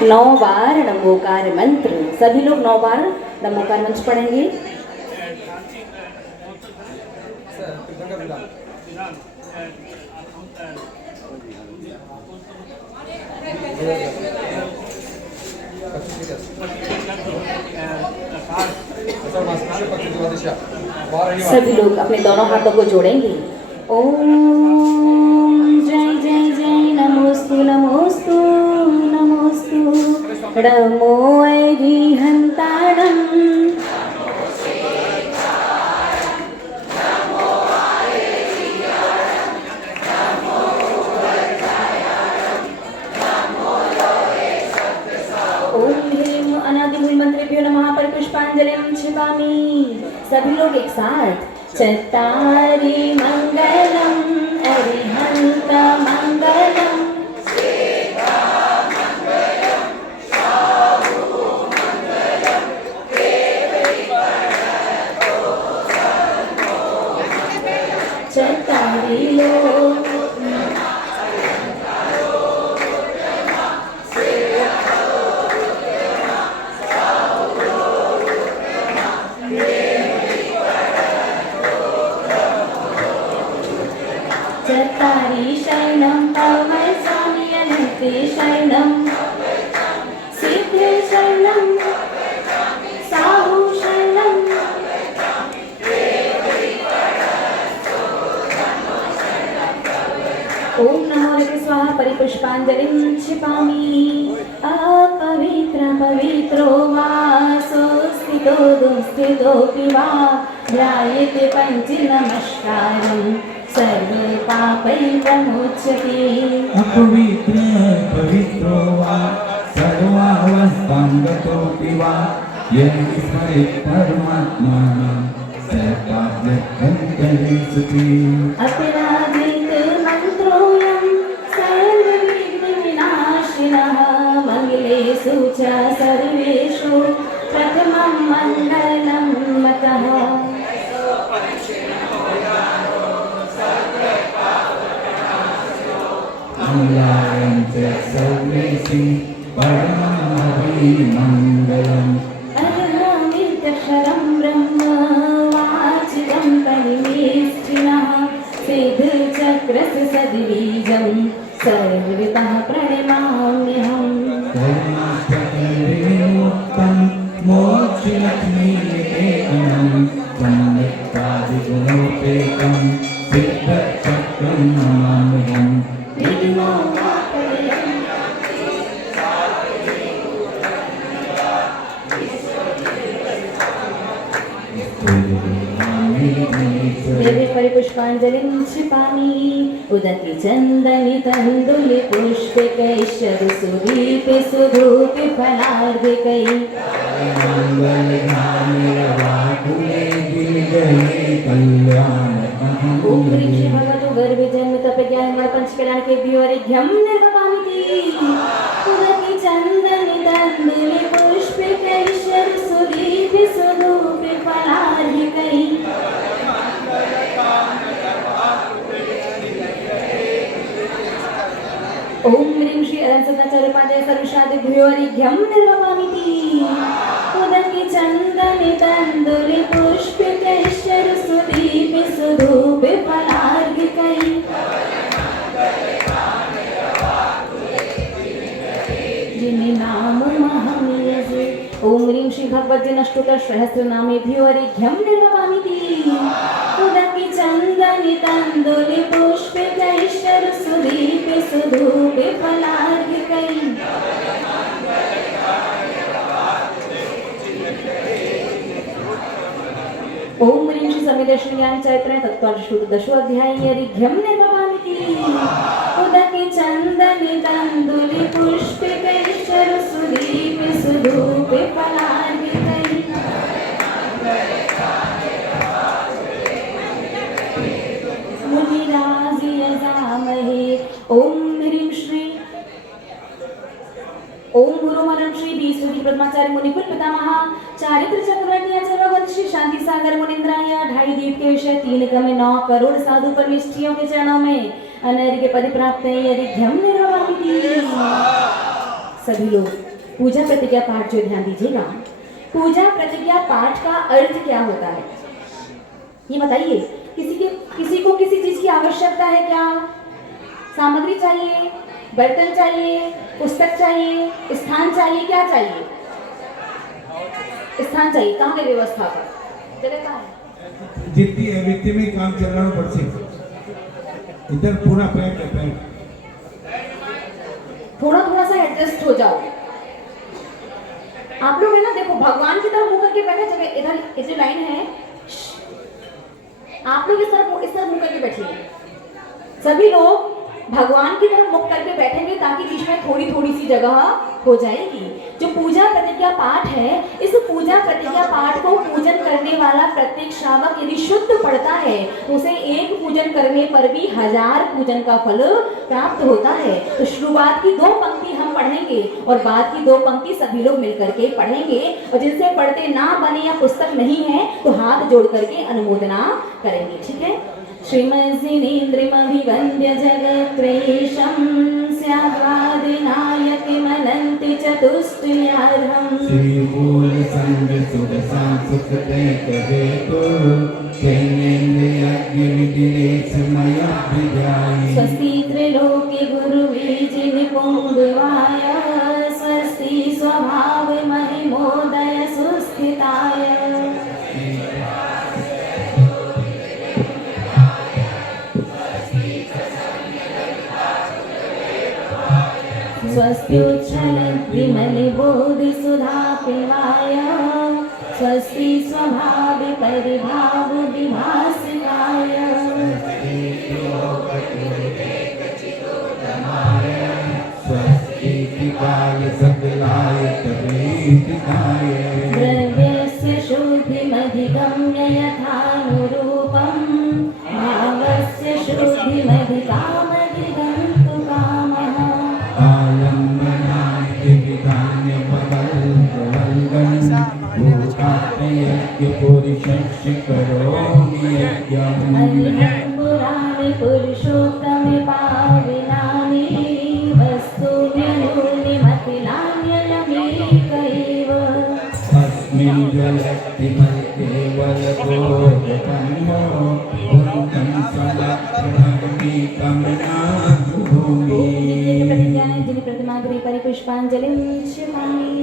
9 बार नमोकार मंत्र। सभी लोग 9 बार नमोकार मंत्र पढ़ेंगे। सभी लोग अपने दोनों हाथों को जोड़ेंगे। ओम जय जय जय नमोस्तु नमोस्तु नमोस्तु नमो अरिहंताणं मंत्रेभ्यो नमः। पर पुष्पांजलिं क्षिपामि। सभी लोग एक साथ। चत्तारि मंगलम अरिहंत मंगलम चत्तारि लोक चत्तारि शरणं पवय स्वामी अनन्ते शरणं सिद्धे शरणं साहु शरणं ओम नमो हरे स्वाहा। परिपुष्पांजलिं क्षिपामि। अपवित्र पवित्रो वा सुस्थितो दुस्थितोऽपि वा ध्यायते पञ्चनमस्कारं सर्वपापैः प्रमुच्यते। अपवित्र पवित्रो वा सर्वावस्थां गतोऽपि वा यदि स्मरेत् परमात्मानं सर्वपापविमुक्तिः। अपराजित मन्त्रोऽयं सर्वविघ्नविनाशिनः मङ्गलेषु च सर्वेषु प्रथमं मङ्गलं मतः। मङ्गलां च सर्वेषु परममङ्गलम्। अहमित्यक्षरं ब्रह्म वाचिदं परिमेष्टिनः सिद्धचक्रस्य सद्बीजं सर्वतः प्रणमाम्यहम्। कर्मफलविमुक्तं मोक्षलक्ष्मीनिकेतनं सम्यक्तादिगुणोपेतं सिद्धचक्रं नमाम्यहम्। देवे परिपुष्पांजलिं क्षिपामि। उदति चन्दनि तण्डुलि पुष्पिकैश्चर सुदीपे सुधूपे फलार्घिकैः ओम ह्रीं श्री भगवतो गर्भे जन्म तप ज्ञान पंचकल्याण के द्योरिघ्यं निर्वपामिति। उदति चन्दनि तण्डुलि पुष्पिकैश्चर सुदीपे सुधूपे फलार्घिकैः ओम ह्रीं श्री अरसदाचार्यपादाय सर्वशादिभ्योरिघ्यं निर्वपामिति। उदति चन्दनि तण्डुलि पुष्पिकैश्चर सुदीपे सुधूपे फलार्घिकैः जिनि नाममहं यजे। ओम ह्रीं श्री भगवद्गीताष्टोत्तर सहस्रनामेभ्योरिघ्यं निर्वपामिति। उदति चन्दनि तण्डुलि पुष्पिकैश्चर सुदीपे सुधूपे फलार्घिकैः ओम ह्रीं श्री समिदर्शन ज्ञान चैत्र तत्त्वादशोऽध्यायेऽरिघ्यं निर्वपामिति। उदति चन्दनि तण्डुलि पुष्पिकैश्चर सुदीपे सुधूपे फलार्घिकैः मुनिराजि यजामहे। ओम ह्रीं श्री ओम गुरुमरम श्री बीसवती पद्माचार्य मुनिकुल पितामह चारित्र चक्रवर्ती आचार्य वंशी शांति सागर मुनिंद्राय 2.5 दीप के विषय 3 कमे 9 करोड़ साधु परमेष्ठियों के चरणों में अनर्घ्य पद प्राप्त है। यदि घ्यम निर्वापिति सभी लोग पूजा प्रतिज्ञा पाठ जो ध्यान दीजिएगा। पूजा प्रतिज्ञा पाठ का अर्थ क्या होता है ये बताइए। किसी को किसी चीज की आवश्यकता है क्या? सामग्री चाहिए, बर्तन चाहिए, पुस्तक चाहिए, स्थान चाहिए, क्या चाहिए? स्थान चाहिए। कहाँ की व्यवस्था पर? जगह कहाँ है? जितनी व्यक्ति में काम चल रहा है बढ़ से इधर पूरा पैक है पैक। थोड़ा थोड़ा सा एडजस्ट हो जाओ। आप लोग है ना, देखो भगवान की तरफ मुंह करके बैठे। जगह इधर इतनी लाइन है, आप लोग इस तरफ मुंह करके बैठिए। सभी लोग भगवान की तरफ मुख करके बैठेंगे ताकि बीच में थोड़ी थोड़ी सी जगह हो जाएगी। जो पूजा प्रतिज्ञा पाठ है, इस पूजा प्रतिज्ञा पाठ को पूजन करने वाला प्रत्येक श्रावक यदि शुद्ध पढ़ता है, उसे एक पूजन करने पर भी 1000 पूजन का फल प्राप्त होता है। तो शुरुआत की 2 पंक्ति हम पढ़ेंगे और बाद की 2 पंक्ति सभी लोग मिलकर के पढ़ेंगे। और जिनसे पढ़ते ना बने या पुस्तक नहीं है तो हाथ जोड़ करके अनुमोदना करेंगे, ठीक है। श्रीमद्जिनेन्द्रिमभिवन्द्य जगत्प्रेषं स्याद्वादिनायकमनन्ति चतुष्टयार्हम्। श्रीमूल संग सुर सांसुकृते कवेतु कैनेन्द्रियज्ञविदिरेश मया विजाये। स्वस्ति त्रिलोके गुरुवीजिनिपुङ्गवाय स्वस्ति स्वभाव महिमोदय सुस्थिताय। स्वस्त्युच्छलद्विमलिबोधिसुधापिवाय स्वस्ति स्वभावि परिभाव विभासिकाय। स्वस्ति काल सकलाय तवेदिताय। द्रव्यस्य शुद्धिमधिगम्य यथानुरूपं भावस्य शुद्धिमधिकामधिगन्तु कामः। आलम्बनाय विधान्य बलवल्गं भूतात्मयज्ञ पुरुषस्य करोमि यज्ञम्। पुराणि पुरुषोत्तमे पाविनानि वस्तून्यनूनि मतिलान्यलमेकैव। अस्मिन् जलक्तिमल्केवलबोधकर्मो भूतं सदात्मकमिकमनाजुभूमि। जिन प्रतिमा गृह परिपुष्पांजलि क्षिपामि।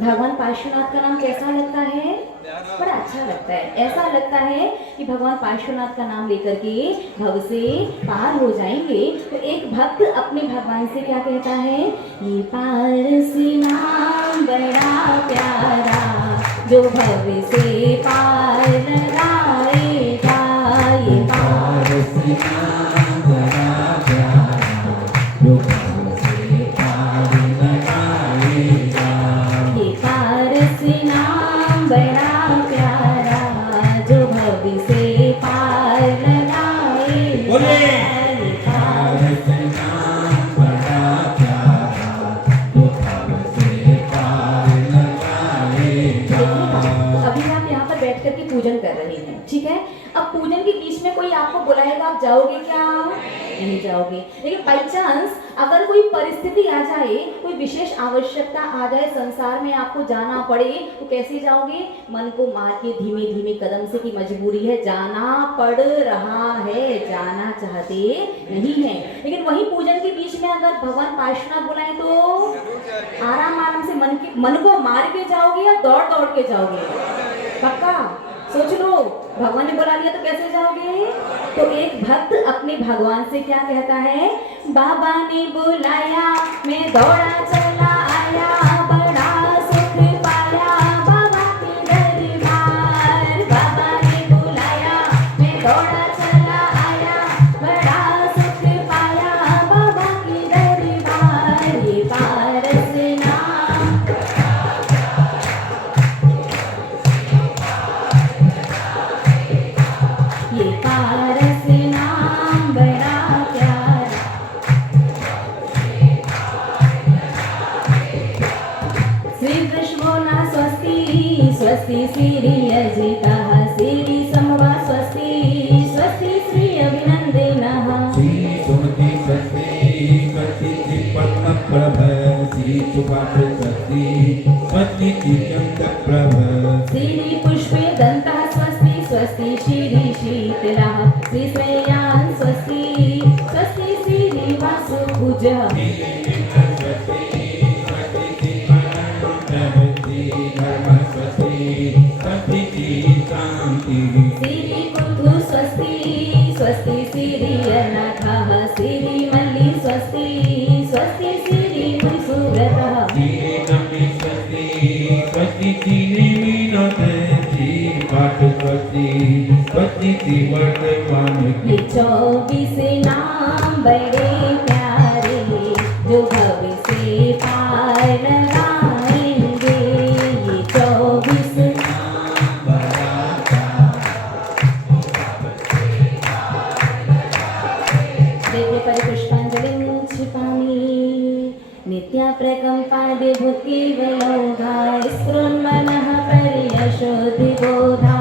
भगवान पार्श्वनाथ का नाम कैसा लगता है? बड़ा अच्छा लगता है। ऐसा लगता है कि भगवान पार्श्वनाथ का नाम लेकर के भव से पार हो जाएंगे। तो एक भक्त अपने भगवान से क्या कहता है? ये पारसी नाम बड़ा प्यारा जो भव से पार लगाएगा। ये पारसी नाम बड़ा प्यारा जो भव से पार लगाएगा। ये पारसी नाम बड़ा प्यारा जो भव से पार लगाएगा। ये पारसी नाम बड़ा प्यारा जो भव से पार लगाएगा। अभी आप यहाँ पर बैठ करके पूजन कर रहे हैं, ठीक है। अब पूजन के बीच में कोई आपको बुलाएगा, आप जाओगे क्या? नहीं जाओगे। लेकिन बाई चांस अगर कोई परिस्थिति आ जाए, कोई विशेष आवश्यकता आ जाए, संसार में आपको जाना पड़े, तो कैसे जाओगे? मन को मार के धीमे धीमे कदम से, कि मजबूरी है, जाना पड़ रहा है, जाना चाहते नहीं है। लेकिन वही पूजन के बीच में अगर भगवान पार्श्वनाथ बुलाए तो आराम आराम से मन को मार के जाओगे या दौड़ दौड़ के जाओगे? पक्का सोच लो। भगवान ने बुला लिया तो कैसे जाओगे? तो एक भक्त अपने भगवान से क्या कहता है? बाबा ने बुलाया मैं दौड़ा चला आया, बड़ा सुख पाया बाबा के दरबार। बाबा ने बुलाया मैं दौड़ा चला आया, बड़ा सुख पाया बाबा के दरबार। ये पारस नाम ये पारस नाम बड़ा प्यारा। श्री कृष्ण बोला स्वस्ति स्वस्ति श्री अजितः श्री समवा स्वस्ति स्वस्ति श्री अभिनंदनः। श्री सुमति स्वस्ति कति पद्म प्रभ श्री स्वस्ति स्वस्ति प्रभ श्री पुष्पे दन्तः स्वस्ति स्वस्ति श्री शीतलः श्री श्रेयान् स्वस्ति स्वस्ति श्री वासुभुजः श्री कुतु स्वस्ति स्वस्ति श्री अनाथः श्री मल्ली स्वस्ति स्वस्ति श्री पुरुषव्रतः ये 24 नाम बड़े प्यारे जो भव से पार लगाएंगे ये 24 देवे परिपुष्पांजलिं क्षिपामि नित्या प्रकम्पादे भूतिवलोधा स्फुरन्मनः पर्यशोधिबोधा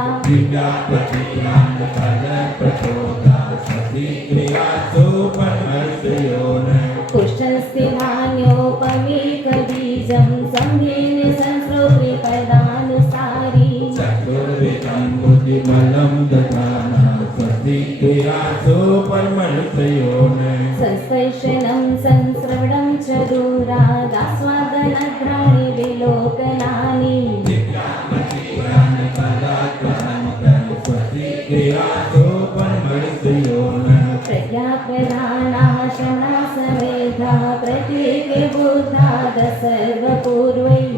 कुशलस्थिधान्योपमेकबीजं सम्भेन संस्कृतिपदानुसारी संस्पर्शनं संस्रवणं च दूरादास्वादनघ्राणि विलोकनानि प्रज्ञाप्रधानाः शमनासमेधाः प्रत्येके बुद्धाः सर्वपूर्वैः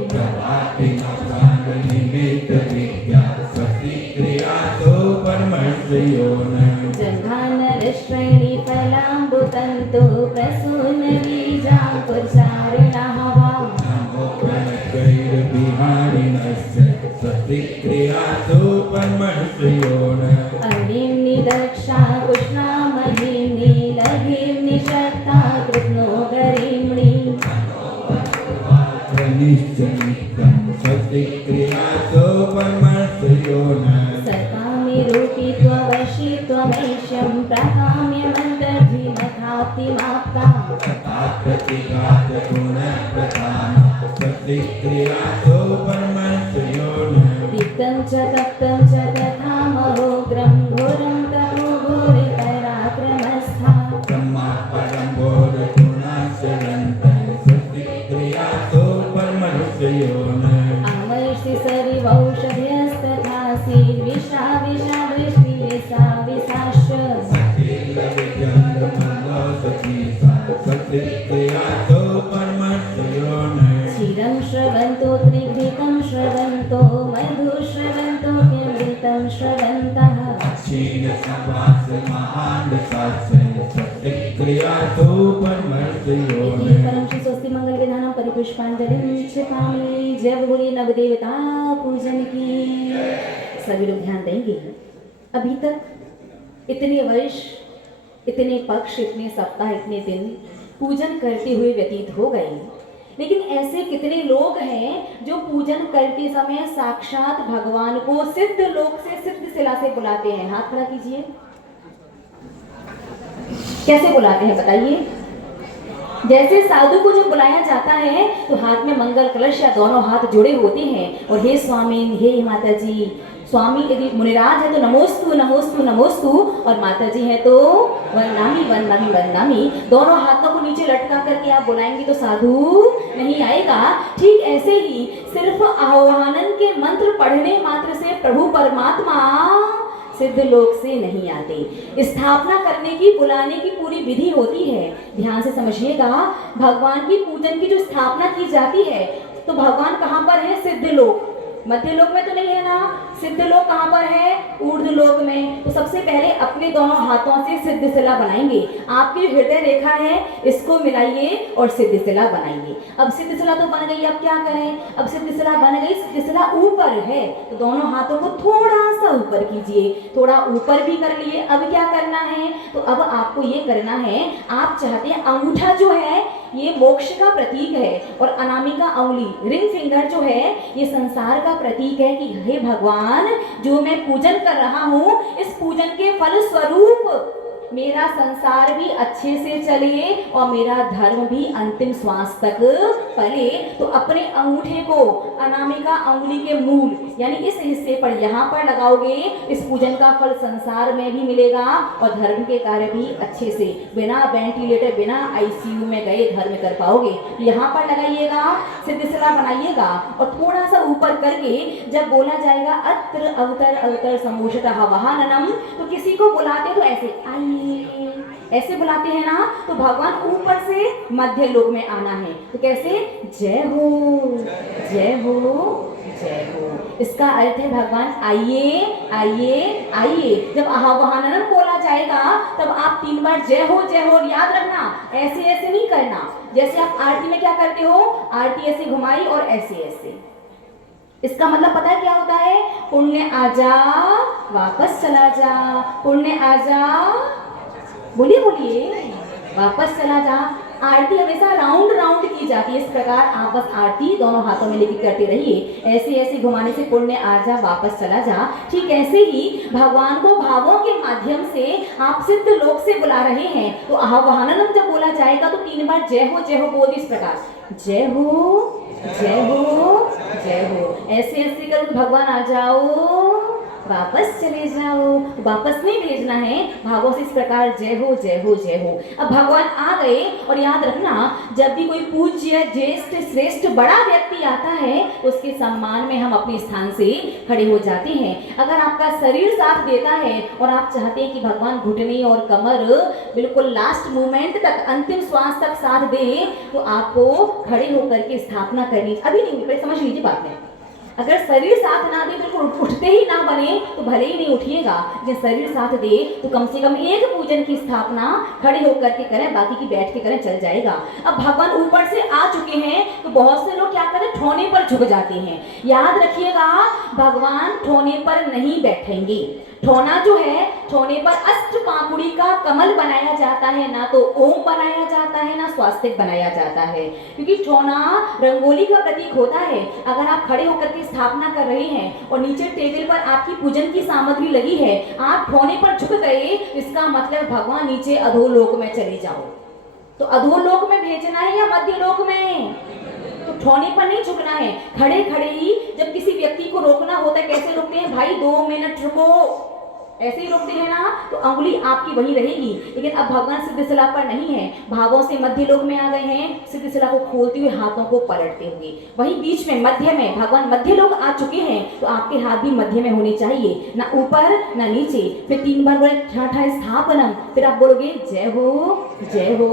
जन्धानरश्रेणी फलाम्बुतन्तु प्रसूनबीजाङ्कुरचारिणः वा अग्निम्नि दक्षा कृष्णामहिम्नि लघिम्नि शक्ता कृत्नो गरिम्णि सकामि रूपी त्ववशी त्वमैशं प्रकाम्यमन्तर्धिमथाप्तिमाप्ता तिक्तं च तप्तं च तथामहोग्रं घोरं तमो घोरितराक्रमस्था आमर्षि सरिवौषध्यस्तथासि विषा विषा वृष्टि विषा विषाश्च क्षीरं श्रवन्तो त्रिघृतं श्रवन्तो मधु श्रवन्तो किमृतं श्रवन्तः परम श्री स्वस्ति मंगल विधानम परिपुष्पांजलिं क्षिपामि। जय बोले नवदेवता पूजन की। सभी लोग ध्यान देंगे। अभी तक इतने वर्ष, इतने पक्ष, इतने सप्ताह, इतने दिन पूजन करते हुए व्यतीत हो गए, लेकिन ऐसे कितने लोग हैं जो पूजन करते समय साक्षात भगवान को सिद्ध लोक से, सिद्ध शिला से बुलाते हैं। हाथ खड़ा कीजिए। कैसे बुलाते हैं बताइए। जैसे साधु को जब बुलाया जाता है तो हाथ में मंगल कलश या दोनों हाथ जुड़े होते हैं और हे स्वामी, हे माता जी। स्वामी यदि मुनिराज है तो नमोस्तु नमोस्तु नमोस्तु, और माता जी है तो वंदामी वंदामी वंदामी। दोनों हाथों को नीचे लटका करके आप बुलाएंगे तो साधु नहीं आएगा। ठीक ऐसे ही सिर्फ आह्वानन के मंत्र पढ़ने मात्र से प्रभु परमात्मा सिद्ध लोक से नहीं आते। स्थापना करने की, बुलाने की पूरी विधि होती है। ध्यान से समझिएगा। भगवान की पूजन की जो स्थापना की जाती है तो भगवान कहाँ पर है? सिद्ध लोक। मध्य लोक में तो नहीं है ना। सिद्ध लोक कहाँ पर है? ऊर्ध्व लोक में। तो सबसे पहले अपने दोनों हाथों से सिद्ध शिला बनाएंगे। आपकी हृदय रेखा है, इसको मिलाइए और सिद्ध शिला बनाइए। अब सिद्ध शिला तो बन गई, अब क्या करें? अब सिद्ध शिला बन गई, सिद्ध शिला ऊपर है तो दोनों हाथों को थोड़ा सा ऊपर कीजिए। थोड़ा ऊपर भी कर लिए। अब क्या करना है? तो अब आपको ये करना है, आप चाहते हैं अंगूठा जो है ये मोक्ष का प्रतीक है और अनामिका उंगली, रिंग फिंगर जो है ये संसार का प्रतीक है कि हे भगवान, जो मैं पूजन कर रहा हूँ इस पूजन के फल स्वरूप मेरा संसार भी अच्छे से चले और मेरा धर्म भी अंतिम श्वास तक पले। तो अपने अंगूठे को अनामिका अंगुली के मूल यानी इस हिस्से पर यहाँ पर लगाओगे, इस पूजन का फल संसार में भी मिलेगा और धर्म के कार्य भी अच्छे से बिना वेंटिलेटर बिना आईसीयू में गए धर्म कर पाओगे। यहाँ पर लगाइएगा, सिद्धिशिला बनाइएगा और थोड़ा सा ऊपर करके जब बोला जाएगा अत्र अवतर अवतर सम्भूषितः वहाननम, तो किसी को बुलाते तो ऐसे आइए, ऐसे बुलाते हैं ना, तो भगवान ऊपर से मध्य लोक में आना है। तो कैसे? जय हो जय हो जय हो। इसका अर्थ है भगवान आइए आइए आइए। जब आवाहनम बोला जाएगा तब आप 3 बार जय हो याद रखना, ऐसे ऐसे नहीं करना। जैसे आप आरती में क्या करते हो, आरती ऐसे घुमाई और ऐसे ऐसे। इसका मतलब पता है क्या होता है? पुण्य आजा वापस चला जा, पुण्य आजा, बोलिए बोलिए, वापस चला जा। आरती हमेशा राउंड राउंड की जाती है, इस प्रकार आप बस आरती दोनों हाथों में लेकर करते रहिए, ऐसे ऐसे घुमाने से पुण्य आजा वापस चला जा। ठीक ऐसे ही भगवान को भावों के माध्यम से आप सिद्ध लोक से बुला रहे हैं। तो आवाहनम जब बोला जाएगा तो 3 बार जय हो बोल इस प्रकार, जय हो जय हो जय हो। ऐसे ऐसे करो भगवान आ जाओ वापस चले जाओ, वापस नहीं भेजना है, भावों से इस प्रकार जय हो जय हो जय हो। अब भगवान आ गए और याद रखना जब भी कोई पूज्य ज्येष्ठ श्रेष्ठ बड़ा व्यक्ति आता है उसके सम्मान में हम अपने स्थान से खड़े हो जाते हैं। अगर आपका शरीर साथ देता है और आप चाहते हैं कि भगवान घुटने और कमर बिल्कुल लास्ट मोमेंट तक अंतिम श्वास तक साथ दे, तो आपको खड़े होकर के स्थापना करनी, अभी नहीं, पहले समझ लीजिए बात में। अगर शरीर साथ ना दे, बिल्कुल उठते ही ना बने तो भले ही नहीं उठिएगा, लेकिन शरीर साथ दे तो कम से कम एक पूजन की स्थापना खड़े होकर के करें, बाकी की बैठ के करें, चल जाएगा। अब भगवान ऊपर से आ चुके हैं तो बहुत से लोग क्या करें, ठोने पर झुक जाते हैं। याद रखिएगा भगवान ठोने पर नहीं बैठेंगे। ठोना जो है, ठोने पर अष्टपापुड़ी का कमल बनाया जाता है, ना तो ओम बनाया जाता है ना स्वास्तिक बनाया जाता है, क्योंकि ठोना रंगोली का प्रतीक होता है। अगर आप खड़े होकर के स्थापना कर रहे हैं और नीचे टेबल पर आपकी पूजन की सामग्री लगी है, आप ठोने पर झुक गए, इसका मतलब भगवान नीचे अधोलोक में चले जाओ। तो अधोलोक में भेजना है या मध्य लोक में? तो ठोने पर नहीं झुकना है, खड़े खड़े ही जब किसी व्यक्ति को रोकना होता है, कैसे रोकते हैं भाई, 2 मिनट रुको, ऐसे ही रोकते हैं ना, तो अंगुली आपकी वही रहेगी। लेकिन अब भगवान सिद्धिशिला पर नहीं है, भावों से मध्य लोक में आ गए हैं, सिद्धिशिला को खोलते हुए हाथों को पलटते हुए वही बीच में मध्य में भगवान मध्य लोक आ चुके हैं, तो आपके हाथ भी मध्य में होने चाहिए, ना ऊपर ना नीचे। फिर 3 बार बोले ठाठा स्थापनम, फिर आप बोलोगे जय हो जय हो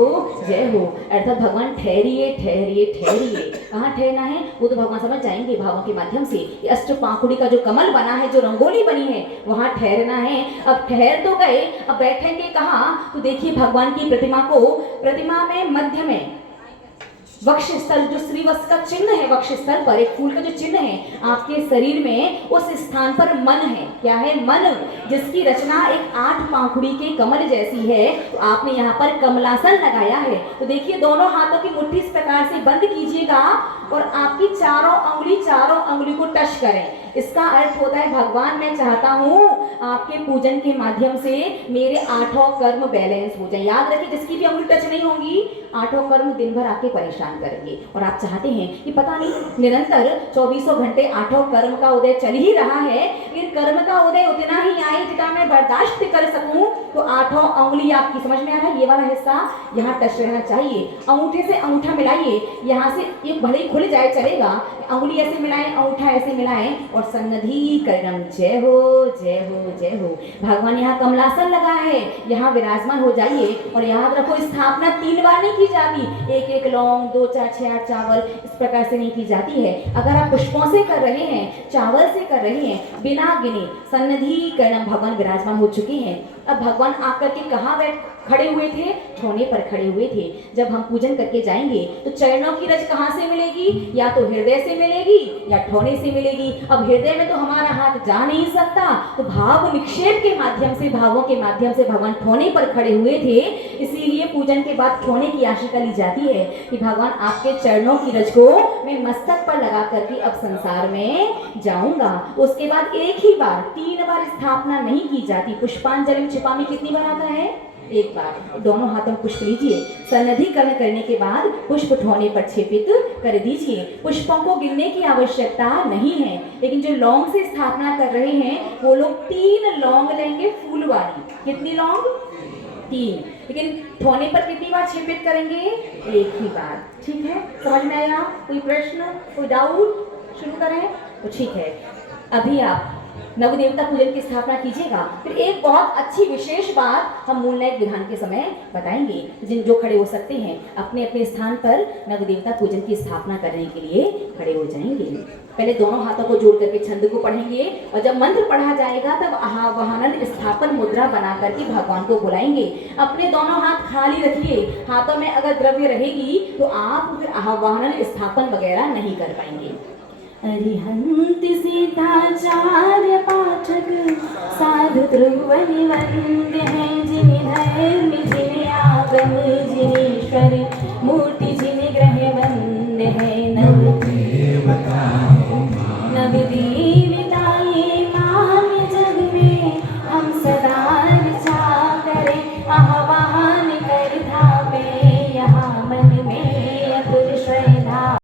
जय हो, अर्थात भगवान ठहरिए ठहरिए ठहरिए। कहाँ ठहरना है वो तो भगवान समझ जाएंगे भावों के माध्यम से। अष्टपाखुड़ी का जो कमल बना है, जो रंगोली बनी है, वहां ठहरना है। अब ठहर तो गए, अब बैठेंगे कहाँ? तो देखिए भगवान की प्रतिमा में मध्य में वक्षस्थल, जो श्रीवत्स का चिन्ह है, वक्षस्थल पर एक फूल का जो चिन्ह है, आपके शरीर में उस स्थान पर मन है। क्या है? मन, जिसकी रचना एक 8 पाखुड़ी के कमल जैसी है। तो आपने यहाँ पर कमलासन लगाया है। तो देखिए दोनों हाथों की मुट्ठी इस प्रकार से बंद कीजिएगा और आपकी चारों अंगुली को टच करें। इसका अर्थ होता है भगवान मैं चाहता हूँ आपके पूजन के माध्यम से मेरे 8 कर्म बैलेंस हो जाए। याद रखिए जिसकी भी अंगुली टच नहीं होंगी, 8 कर्म दिन भर आपके परेशान करेंगे। और आप चाहते हैं कि पता नहीं निरंतर 24 घंटे 8 कर्म का उदय चल ही रहा है, लेकिन कर्म का उदय उतना ही आए जितना मैं बर्दाश्त कर सकूं। तो 8 अंगुली आपकी, समझ में आ रहा है, ये वाला हिस्सा यहाँ टच रहना चाहिए। अंगूठे से अंगूठा मिलाइए, यहाँ से ये भले ही खुल जाए चलेगा, अंगुली ऐसे मिलाएं, अंगूठा ऐसे मिलाएं और सन्नधी करणम जय हो जय हो जय हो। भगवान यहाँ कमलासन लगा है, यहाँ विराजमान हो जाइए। और याद रखो स्थापना 3 बार नहीं की जाती, 1 लौंग 2 4 6 8 चावल, इस प्रकार से नहीं की जाती है। अगर आप पुष्पों से कर रहे हैं, चावल से कर रहे हैं, बिना गिने सन्नधी करणम भगवान विराजमान हो चुके हैं। अब भगवान आकर के कहाँ खड़े हुए थे? ठोने पर खड़े हुए थे। जब हम पूजन करके जाएंगे तो चरणों की रज कहाँ से मिलेगी? या तो हृदय से मिलेगी या ठोने से मिलेगी। अब हृदय में तो हमारा हाथ जा नहीं सकता, तो भाव निक्षेप के माध्यम से, भावों के माध्यम से भगवान ठोने पर खड़े हुए थे। इसीलिए पूजन के बाद ठोने की आशिका ली जाती है कि भगवान आपके चरणों की रज को मैं मस्तक पर लगा करके अब संसार में जाऊंगा। उसके बाद एक ही बार, 3 बार स्थापना नहीं की जाती। पुष्पांजलि छिपामी कितनी बार आता है? एक बार दोनों हाथों में पुष्प लीजिए, सन्निधिकरण करने के बाद पुष्प ठोने पर छेपित कर दीजिए। पुष्पों को गिनने की आवश्यकता नहीं है, लेकिन जो लौंग से स्थापना कर रहे हैं वो लोग 3 लौंग लेंगे फूल वाली। कितनी लौंग? 3। लेकिन ठोने पर कितनी बार छेपित करेंगे? एक ही बार। ठीक है, समझ में आया? कोई प्रश्न, कोई डाउट? शुरू करें तो ठीक है। अभी आप नवदेवता पूजन की स्थापना कीजिएगा। फिर एक बहुत अच्छी विशेष बात हम मूलनायक विधान के समय बताएंगे। जिन जो खड़े हो सकते हैं अपने अपने स्थान पर नवदेवता पूजन की स्थापना करने के लिए खड़े हो जाएंगे। पहले दोनों हाथों को जोड़ करके छंद को पढ़ेंगे और जब मंत्र पढ़ा जाएगा तब आवाहन स्थापन मुद्रा बना करके भगवान को बुलाएंगे। अपने दोनों हाथ खाली रखिए। हाथों में अगर द्रव्य रहेगी तो आप फिर आवाहन स्थापन वगैरह नहीं कर पाएंगे। अरिहंत सीताचार्य पाठक साधु ध्रुवनि वंद्य हैं, जिनि धर्म जिनि आगम जिनि ईश्वर मूर्ति जिनि ग्रह वंद्य है। नव देवताए मान जग में हम सदा ऋचा करें, आह्वान कर धामे यहाँ मन